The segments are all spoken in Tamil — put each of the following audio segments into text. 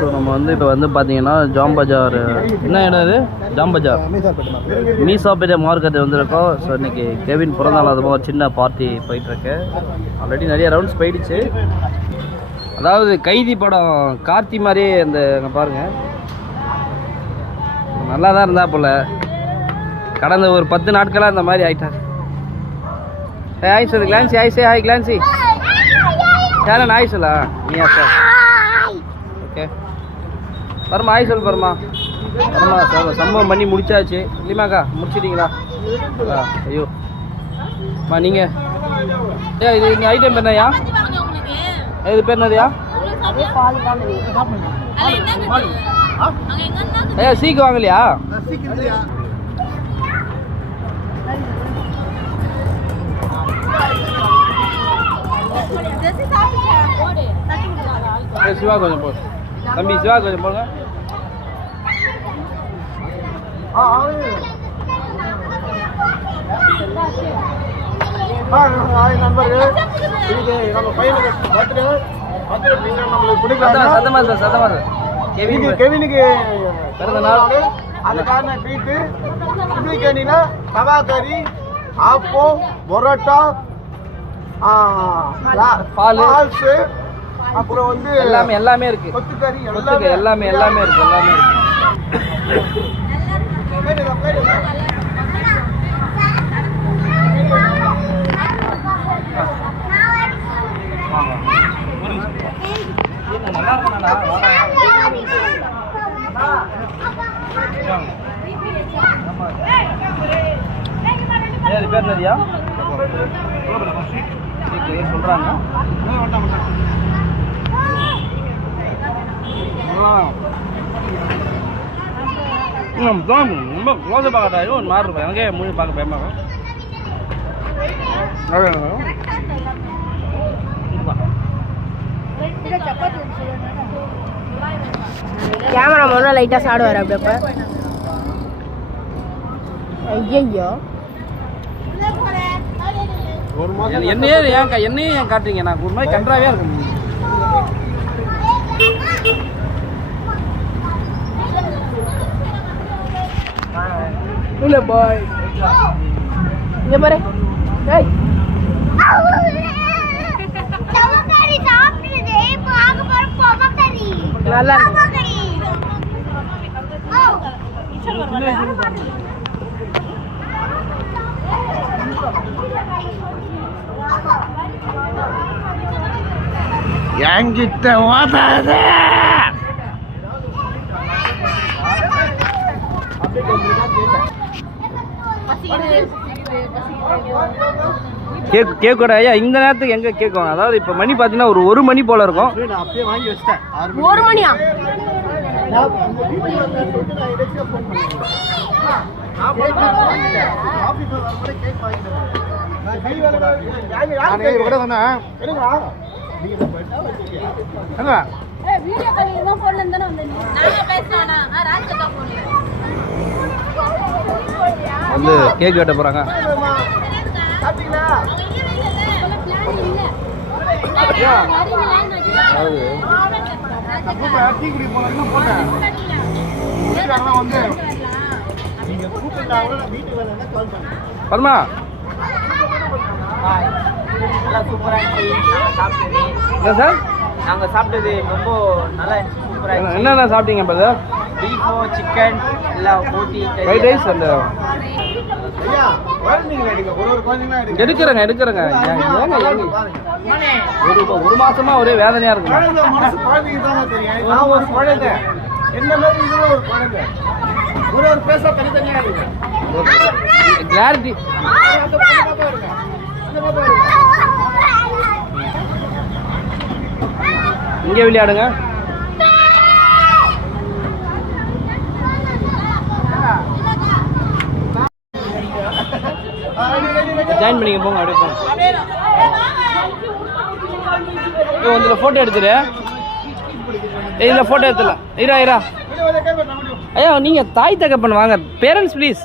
ஸோ நம்ம வந்து இப்போ வந்து பார்த்தீங்கன்னா ஜாம் பஜார் என்ன இடம் இது? ஜாம் பஜார் மீசாப்பேட்டை மார்க்கெட் வந்துருக்கோம். ஸோ இன்றைக்கி கெவின் பிறந்தநாள் அதுமாக ஒரு சின்ன பார்ட்டி போயிட்டுருக்கு. ஆல்ரெடி நிறைய ரவுண்ட்ஸ் போயிடுச்சு. அதாவது கைதி படம் கார்த்தி மாதிரியே இந்த அங்கே பாருங்கள் நல்லா தான் இருந்தா போல். கடந்த ஒரு 10 நாட்களாக இந்த மாதிரி ஆகிட்டார். ஹாய் சொல்லு Clancy. Hi hi Clancy. Channel hi சொல்லா நீயா சார்? ஓகே பரமா ஹாய் சொல் பரமா. பரமா சம்பவம் பண்ணி முடிச்சாச்சு இல்லைமாக்கா? முடிச்சிட்டிங்களா? ஐயோ மா நீங்கள் இது இந்த ஐட்டம் என்னையா? இது பேர் என்னதுயா? ஐயா சீக்கு வாங்கலையா? சிவா கொஞ்சம் போடு தம்பி. சிவா கொஞ்சம் போடுங்க. நண்பர்கள் கெவினுக்கு பிறந்த நாள். அதுக்கான ட்ரீட்டு சிப்ளிகேணியில் தவா கறி, ஆப்போ, பரோட்டா, பால்ஸு, அப்புறம் வந்து எல்லாமே இருக்கு. கொத்துக்கறி எல்லாமே இருக்கு. நல்லா இருக்கா? பேர் என்னதியா சொல்றாங்க? ரொம்ப க்ளோஸாக பார்க்கட்டா? ஒரு மாதிரி இருக்கும் எனக்கே மூணு பார்க்க பயமாக. கேமரா முதல்ல லைட்டாக சாடுவார் அப்படியப்ப. ஐயோ என்னையே ஏன் காட்டுறீங்க? நான் ஒரு மாதிரி கன்றாவே இருக்கும். இல்லை பாய் இங்கே பாரு. ஏய் நல்லா என்கிட்ட ஓதாத. கேக் கூட ஐயா இந்த நேரத்துக்கு எங்க கேட்கும்? அதாவது இப்ப மணி பாத்தீங்கன்னா ஒரு மணி போல இருக்கும். அப்படியே வாங்கி வச்சிட்டேன். 1 மணியா? வந்து கேக் வெட்ட போறாங்க. பர்மா சார் நாங்கள் சாப்பிட்டது ரொம்ப நல்லா சூப்பராக. என்னென்ன சாப்பிட்டீங்க பிரதர்? பீஃபோ, சிக்கன் எல்லாம் போட்டி, ஃப்ரைட் ரைஸ். அந்த எடுக்கிறேங்க ஒரு மாசமா ஒரே வேதனையா இருக்கு. கிளாரிட்டி இங்கே விளையாடுங்க. ஜாயின் பண்ணிங்க போங்க. அப்படியே போங்க. இதில் ஃபோட்டோ எடுத்துரு. இதில் ஃபோட்டோ எடுத்துடலாம். இரா ஐயா நீங்கள் தாய் தகப்பன் வாங்க. Parents please.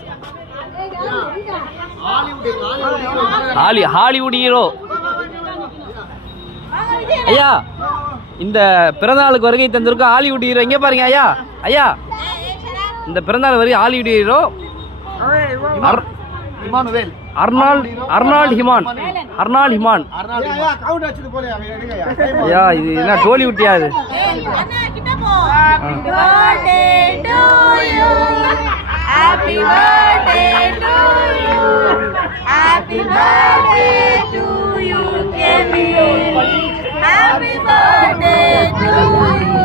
Hollywood hero. ஐயா, இந்த பிறந்தநாளுக்கு வருகை தந்திருக்கோம் ஹாலிவுட் ஹீரோ. இங்கே பாருங்க ஐயா. ஐயா, இந்த பிறந்தநாள் வருகை ஹாலிவுட் ஹீரோ அர்னால்ட் ஹிமான். ஐயா, இது என்ன டோலிவுட்டியா இது? Happy birthday to you. Happy birthday to you, Kevin. Happy birthday to you.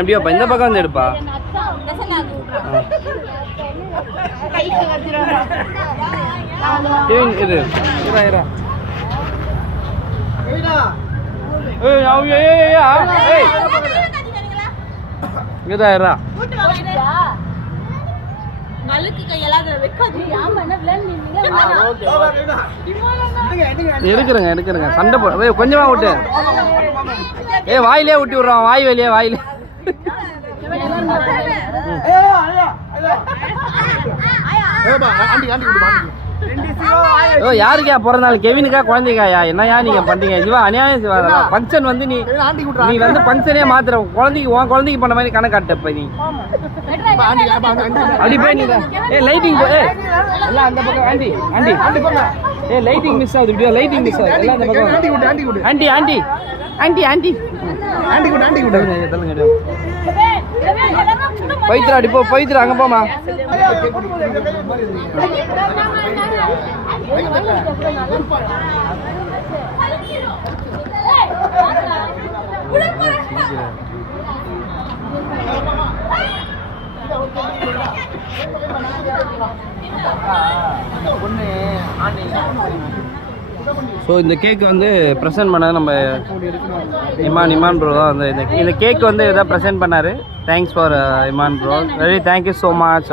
எப்படியாப்பா இந்த பக்கம் வந்து எடுப்பா. இது எடுக்கிறேங்க சண்டை போ. கொஞ்சமா விட்டு வாயிலே விட்டு விடுறான். வாய் வெளியே வாயிலே. யாருக்கா பிறந்த நாள்? கெவினுக்கா குழந்தைக்காயா? என்னையா நீங்க பண்றீங்க? சிவா அநியாயம் சிவா. ஃபங்க்ஷன் வந்து நீ வந்து ஃபங்க்ஷனே மாத்திர குழந்தைக்கு உன் குழந்தைக்கு பண்ண மாதிரி கணக்காட்டப்ப நீ அப்படி போய் நீங்க லைட்டிங் எல்லாம் அந்த பக்கம். ஆண்டி ஆண்டி லைட்டிங் மிஸ் ஆகுது. வீடியோ லைட்டிங் மிஸ் ஆகுது. எல்லாம் அந்த பக்கம். Aunty aunty aunty aunty aunty கூட ஆண்டி கூட சொல்லுங்க. பவித்ரா அடி போ. பவித்ரா அங்க போமா. ஸோ இந்த கேக் வந்து ப்ரெசென்ட் பண்ணது நம்ம இமான் ப்ரோ தான். வந்து இந்த கேக் வந்து இதாக ப்ரெசென்ட் பண்ணார். Thanks for Iman bro. Very thank you so much.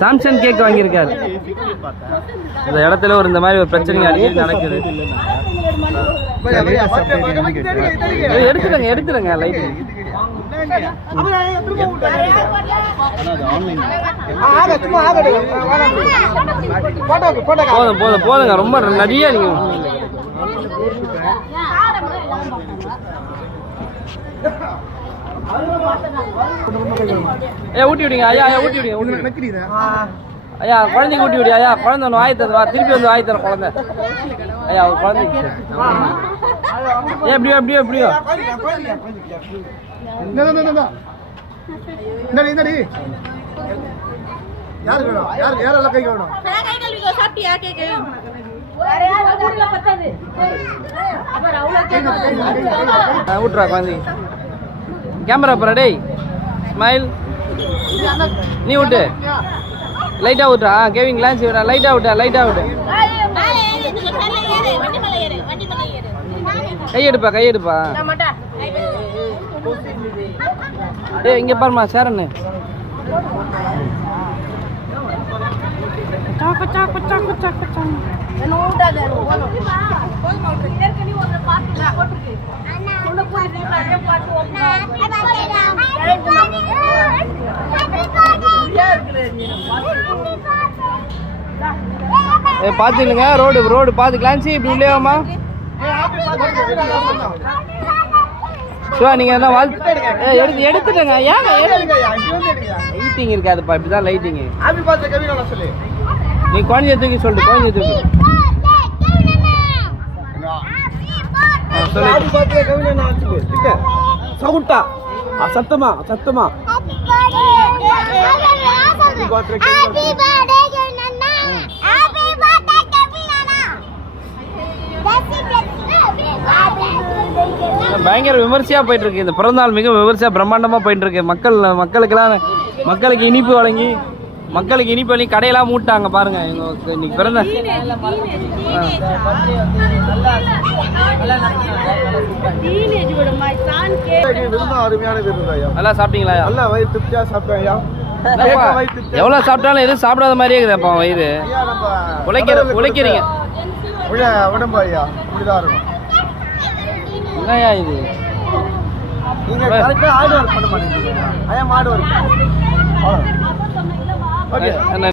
Samsung cake வாங்கியிருக்காரு. இந்த இடத்துல இந்த மாதிரி ஒரு பிரச்சனை அடிக்கடி நடக்குது. எடுத்துருங்க லைட். போதுங்க. ரொம்ப நிறைய நீங்க ஊட்டி விடுங்க ஐயா. ஊட்டி விடுங்க ஐயா. குழந்தைக்கு ஊட்டி விடு ஐயா. குழந்தை ஒன்று வாய் தருவா. திருப்பி வந்து வாய் தர குழந்தை. ஐயா ஒரு குழந்தைக்கு எப்படியோ விட்டுறா குழந்தைக்கு. கேமரா போற டேய். ஸ்மைல். நீ விட்டு லைட்டா விட்டுறா. கேவிங் கிளான்ஸ் விடா. லைட்டா விட்டு கையெடுப்பா. ஏய் இங்க பாருமா சேரண்ணு. பாத்துங்க ரோடு பாத்து கிளான்சி இப்படி இல்லையாமா. நீங்க என்ன எடுத்துட்டேங்க. ஏங்க லைட்டிங் இருக்காதுப்பா. இப்படிதான் லைட்டிங். நீ குழந்தைய தூக்கி சொல்லிட்டு குழந்தைய தூக்கி சவுண்டா சத்தமா பயங்கர விமர்சையா போயிட்டு இருக்கு. இந்த பிறந்தநாள் மிக விமர்சையா பிரம்மாண்டமா போயிட்டு இருக்கு. மக்களுக்கு இனிப்பு வழங்கி கடையெல்லாம் மூட்டாங்க பாருங்க. இன்னைக்கு பிறந்த நல்லா சாப்பிட்டீங்களா? எவ்வளவு சாப்பிட்டாலும் எதுவும் சாப்பிடாத மாதிரியே இருக்குதுப்பா வயிறு. உழைக்கிறீங்க உடம்பு ஐயா இப்படிதான் இருக்கும். என்னையா இது நீங்கள் கரெக்டாக ஆடு ஒர்க் பண்ண மாட்டேங்கிறீங்க. ஐயா மாடு ஒர்க். ஓகே. என்ன